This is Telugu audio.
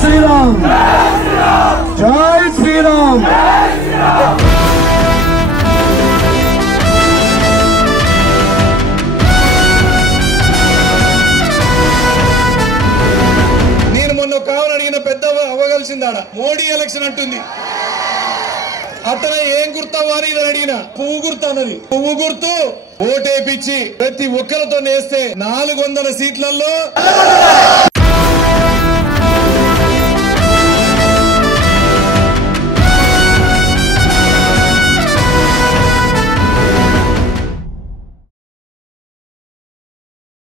श्रीराम जय श्रीराम నేను మొన్న కావాలని అడిగిన పెద్ద అవ్వగలిసిందాడ మోడీ ఎలక్షన్ అంటుంది అతనే ఏం గుర్తవ్వా అని ఇలా అడిగిన పువ్వు గుర్తు అన్నది పువ్వు గుర్తు ఓటేపిచ్చి ప్రతి ఒక్కరితో నేస్తే 400 సీట్లలో